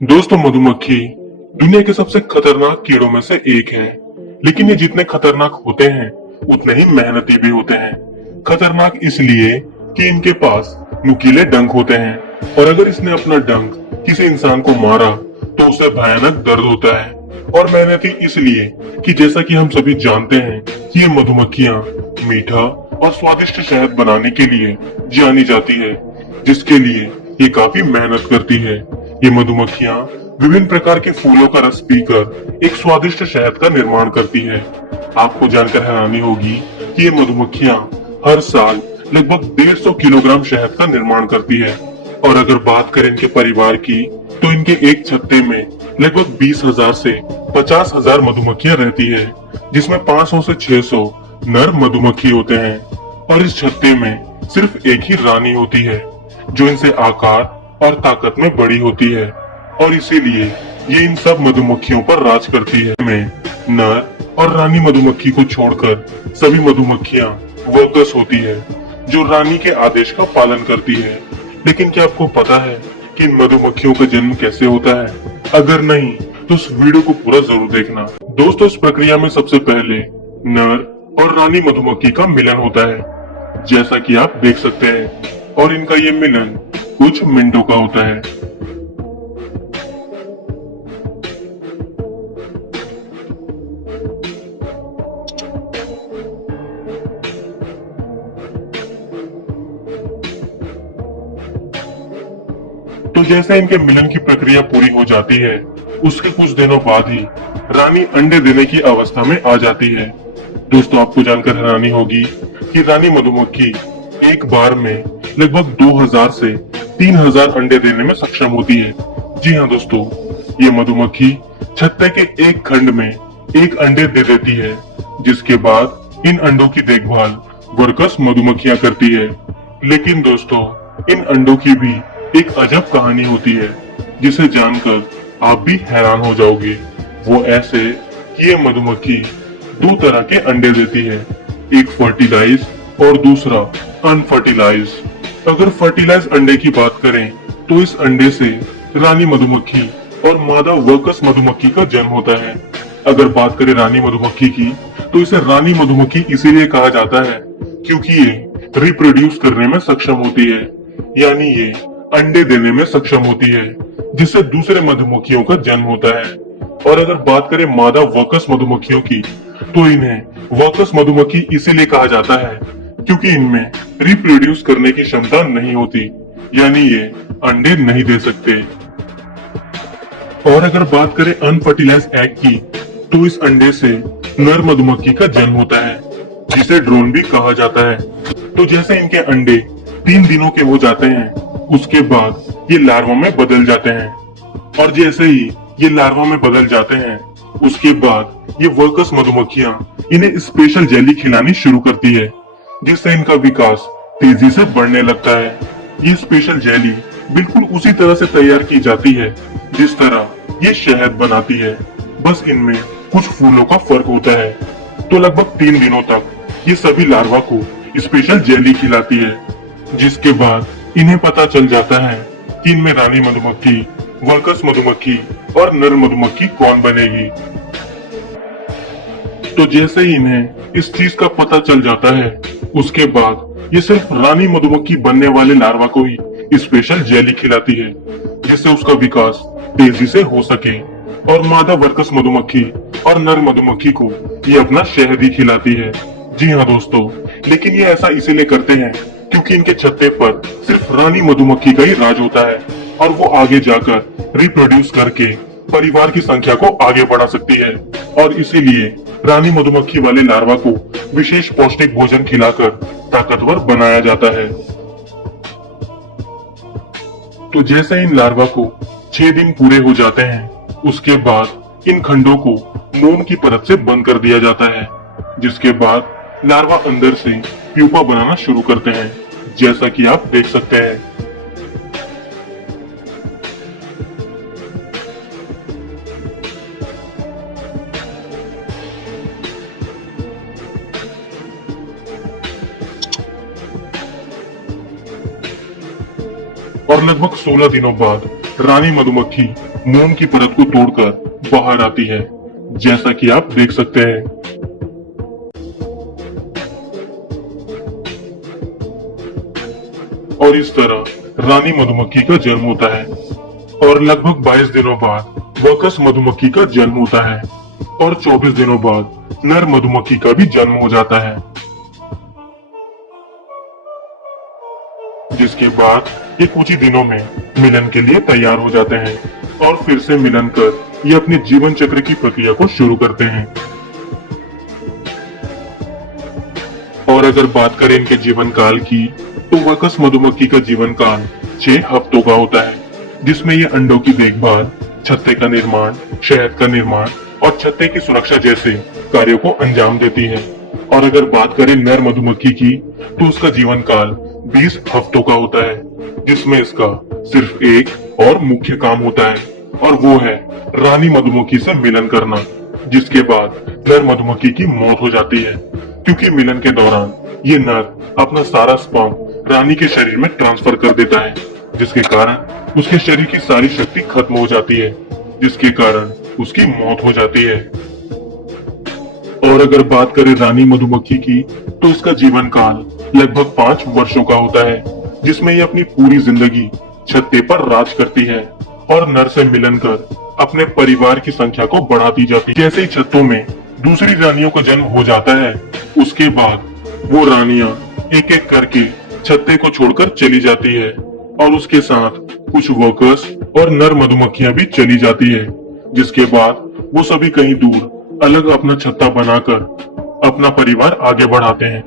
दोस्तों, मधुमक्खी दुनिया के सबसे खतरनाक कीड़ों में से एक है। लेकिन ये जितने खतरनाक होते हैं उतने ही मेहनती भी होते हैं। खतरनाक इसलिए कि इनके पास नुकीले डंक होते हैं और अगर इसने अपना डंक किसी इंसान को मारा तो उसे भयानक दर्द होता है। और मेहनती इसलिए कि जैसा कि हम सभी जानते हैं कि ये मधुमक्खियां मीठा और स्वादिष्ट शहद बनाने के लिए जानी जाती है, जिसके लिए ये काफी मेहनत करती है। ये मधुमक्खियां विभिन्न प्रकार के फूलों का रस पीकर एक स्वादिष्ट शहद का निर्माण करती है। आपको जानकर हैरानी होगी कि ये मधुमक्खियां हर साल लगभग 150 किलोग्राम शहद का निर्माण करती है। और अगर बात करें इनके परिवार की, तो इनके एक छत्ते में लगभग 20,000 से 50,000 मधुमक्खियां रहती है, जिसमें 500 से 600 नर मधुमक्खी होते हैं। और इस छत्ते में सिर्फ एक ही रानी होती है, जो इनसे आकार और ताकत में बड़ी होती है। और इसीलिए ये इन सब मधुमक्खियों पर राज करती है। में नर और रानी मधुमक्खी को छोड़कर सभी मधुमक्खियां वर्कर्स होती है, जो रानी के आदेश का पालन करती है। लेकिन क्या आपको पता है कि इन मधुमक्खियों का जन्म कैसे होता है? अगर नहीं तो इस वीडियो को पूरा जरूर देखना। दोस्तों, इस प्रक्रिया में सबसे पहले नर और रानी मधुमक्खी का मिलन होता है, जैसा कि आप देख सकते हैं। और इनका ये मिलन कुछ मिनटों का होता है। तो जैसे इनके मिलन की प्रक्रिया पूरी हो जाती है, उसके कुछ दिनों बाद ही रानी अंडे देने की अवस्था में आ जाती है। दोस्तों, आपको जानकर हैरानी होगी कि रानी मधुमक्खी एक बार में लगभग 2000 से 3000 अंडे देने में सक्षम होती है। जी हाँ दोस्तों, ये मधुमक्खी छत्ते के एक खंड में एक अंडे दे देती है, जिसके बाद इन अंडों की देखभाल वर्कर्स मधुमक्खियां करती है। लेकिन दोस्तों, इन अंडों की भी एक अजब कहानी होती है, जिसे जानकर आप भी हैरान हो जाओगे। वो ऐसे कि ये मधुमक्खी दो तरह के अंडे देती है, एक फर्टिलाइज और दूसरा अनफर्टिलाइज। अगर फर्टिलाइज अंडे की बात करें तो इस अंडे से रानी मधुमक्खी और मादा वर्कर्स मधुमक्खी का जन्म होता है। अगर बात करें रानी मधुमक्खी की, तो इसे रानी मधुमक्खी इसीलिए कहा जाता है क्योंकि ये रिप्रोड्यूस करने में सक्षम होती है, यानी ये अंडे देने में सक्षम होती है, जिससे दूसरे मधुमक्खियों का जन्म होता है। और अगर बात करें मादा वर्कर्स मधुमक्खियों की, तो इन्हें वर्कर्स मधुमक्खी इसीलिए कहा जाता है क्योंकि इनमें रिप्रोड्यूस करने की क्षमता नहीं होती, यानी ये अंडे नहीं दे सकते। और अगर बात करें अनफर्टिलाइज्ड एग की, तो इस अंडे से नर मधुमक्खी का जन्म होता है, जिसे ड्रोन भी कहा जाता है। तो जैसे इनके अंडे 3 दिनों के हो जाते हैं, उसके बाद ये लार्वा में बदल जाते हैं। और जैसे ही ये लार्वा में बदल जाते हैं, उसके बाद ये वर्कर्स मधुमक्खियां इन्हें स्पेशल जेली खिलानी शुरू करती है, जिससे इनका विकास तेजी से बढ़ने लगता है। ये स्पेशल जेली बिल्कुल उसी तरह से तैयार की जाती है जिस तरह ये शहद बनाती है, बस इनमें कुछ फूलों का फर्क होता है। तो लगभग 3 दिनों तक ये सभी लार्वा को स्पेशल जेली खिलाती है, जिसके बाद इन्हें पता चल जाता है कि इनमें रानी मधुमक्खी, वर्कर्स मधुमक्खी और नर मधुमक्खी कौन बनेगी। तो जैसे ही इन्हें इस चीज का पता चल जाता है, उसके बाद ये सिर्फ रानी मधुमक्खी बनने वाले लार्वा को ही स्पेशल जेली खिलाती है, जिससे उसका विकास तेजी से हो सके। और मादा वर्कर्स मधुमक्खी और नर मधुमक्खी को ये अपना शहद ही खिलाती है। जी हाँ दोस्तों, लेकिन ये ऐसा इसीलिए करते हैं क्योंकि इनके छत्ते पर सिर्फ रानी मधुमक्खी का ही राज होता है और वो आगे जाकर रिप्रोड्यूस करके परिवार की संख्या को आगे बढ़ा सकती है। और इसीलिए रानी मधुमक्खी वाले लार्वा को विशेष पौष्टिक भोजन खिलाकर ताकतवर बनाया जाता है। तो जैसे इन लार्वा को 6 दिन पूरे हो जाते हैं, उसके बाद इन खंडों को मोम की परत से बंद कर दिया जाता है, जिसके बाद लार्वा अंदर से प्यूपा बनाना शुरू करते हैं, जैसा कि आप देख सकते हैं। और लगभग 16 दिनों बाद रानी मधुमक्खी मोम की परत को तोड़कर बाहर आती है, जैसा कि आप देख सकते हैं। और इस तरह रानी मधुमक्खी का जन्म होता है और लगभग 22 दिनों बाद वर्कर्स मधुमक्खी का जन्म होता है और 24 दिनों बाद नर मधुमक्खी का भी जन्म हो जाता है, जिसके बाद ये कुछ ही दिनों में मिलन के लिए तैयार हो जाते हैं और फिर से मिलन कर ये अपने जीवन चक्र की प्रक्रिया को शुरू करते हैं। और अगर बात करें इनके जीवन काल की, तो वर्कर्स मधुमक्खी का जीवन काल 6 हफ्तों का होता है, जिसमें ये अंडों की देखभाल, छत्ते का निर्माण, शहद का निर्माण और छत्ते की सुरक्षा जैसे कार्यों को अंजाम देती है। और अगर बात करें नर मधुमक्खी की, तो उसका जीवन काल 20 हफ्तों का होता है, जिसमें इसका सिर्फ एक और मुख्य काम होता है, और वो है रानी मधुमक्खी से मिलन करना, जिसके बाद नर मधुमक्खी की मौत हो जाती है, क्योंकि मिलन के दौरान ये नर अपना सारा स्पर्म रानी के शरीर में ट्रांसफर कर देता है, जिसके कारण उसके शरीर की सारी शक्ति खत्म हो जाती है, जिसके कारण उसकी मौत हो जाती है। और अगर बात करें रानी मधुमक्खी की, तो इसका जीवन काल लगभग 5 वर्षों का होता है, जिसमें ये अपनी पूरी जिंदगी छत्ते पर राज करती है और नर से मिलन कर अपने परिवार की संख्या को बढ़ाती जाती है। जैसे ही छत्तों में दूसरी रानियों का जन्म हो जाता है, उसके बाद वो रानियां एक एक करके छत्ते को छोड़कर चली जाती है और उसके साथ कुछ वर्कर्स और नर मधुमक्खियां भी चली जाती है, जिसके बाद वो सभी कहीं दूर अलग अपना छत्ता बनाकर अपना परिवार आगे बढ़ाते हैं।